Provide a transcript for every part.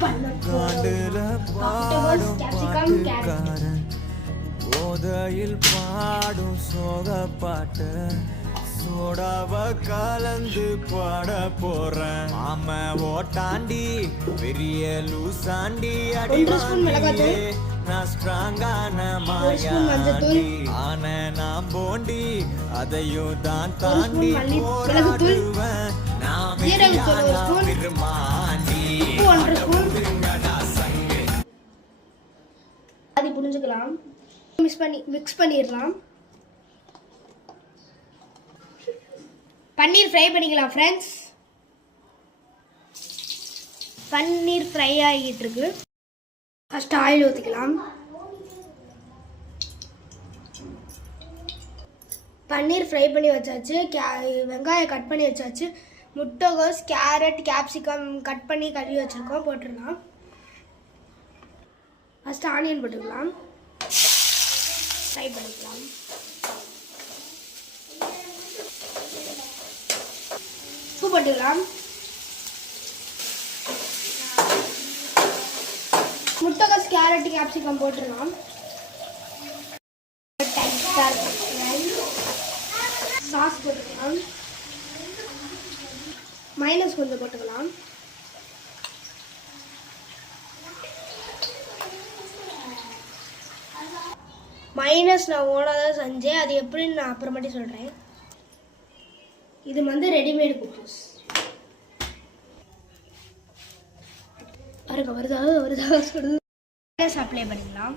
காண்டுல பாடும் பாட்டுக்காரன் போதையில் பாடும் சோக பாட்டு சோடாவ கலந்து பாட போறேன் ஆம ஓட்டாண்டி பெரிய லூசாண்டி அடிவாண்டியே நான் ஸ்ட்ராங்கான மாயாண்டி ஆன நான் போண்டி அதையும் தான் தாண்டி போராடுவேன் நான் பெருமாண்டி அது புரிஞ்சுக்கலாம் மிக்ஸ் பண்ணிடலாம் பன்னீர் ஃப்ரை பண்ணிக்கலாம் ஃப்ரெண்ட்ஸ் பன்னீர் ஃப்ரை ஆகிட்டு இருக்கு ஃபர்ஸ்ட் ஆயில் ஊற்றிக்கலாம் பன்னீர் ஃப்ரை பண்ணி வச்சாச்சு வெங்காயம் கட் பண்ணி வச்சாச்சு முட்டைகோஸ் கேரட் கேப்சிகம் கட் பண்ணி கழுவி வச்சுருக்கோம் போட்டுடலாம் ஃபஸ்ட்டு ஆனியன் போட்டுக்கலாம் ஃப்ரை பண்ணிக்கலாம் உப்பு போட்டுக்கலாம் முட்டைகோஸ் கேரட் கேப்சிகம் போட்டுடலாம் சாஸ் போட்டுக்கலாம் மைனஸ் கொஞ்சம் போட்டுக்கலாம் மைனஸ் நான் ஓனாக தான் செஞ்சேன் அது எப்படின்னு நான் அப்புறமாட்டி சொல்கிறேன் இது வந்து ரெடிமேடு குக்கீஸ் பாருங்க வருதா சொல்லுது மைனஸ் அப்ளை பண்ணிக்கலாம்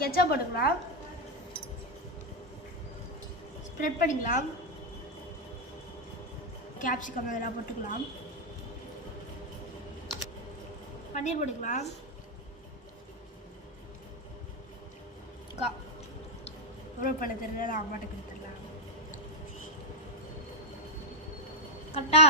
கெச்சப் போட்டுக்கலாம் ஸ்ப்ரெட் பண்ணிக்கலாம் கேப்சிகம் இதெல்லாம் போட்டுக்கலாம் பன்னீர் போட்டுக்கலாம் ரோல் பண்ண தெரியல அம்மாட்ட கொடுத்துடலாம் கரெக்டா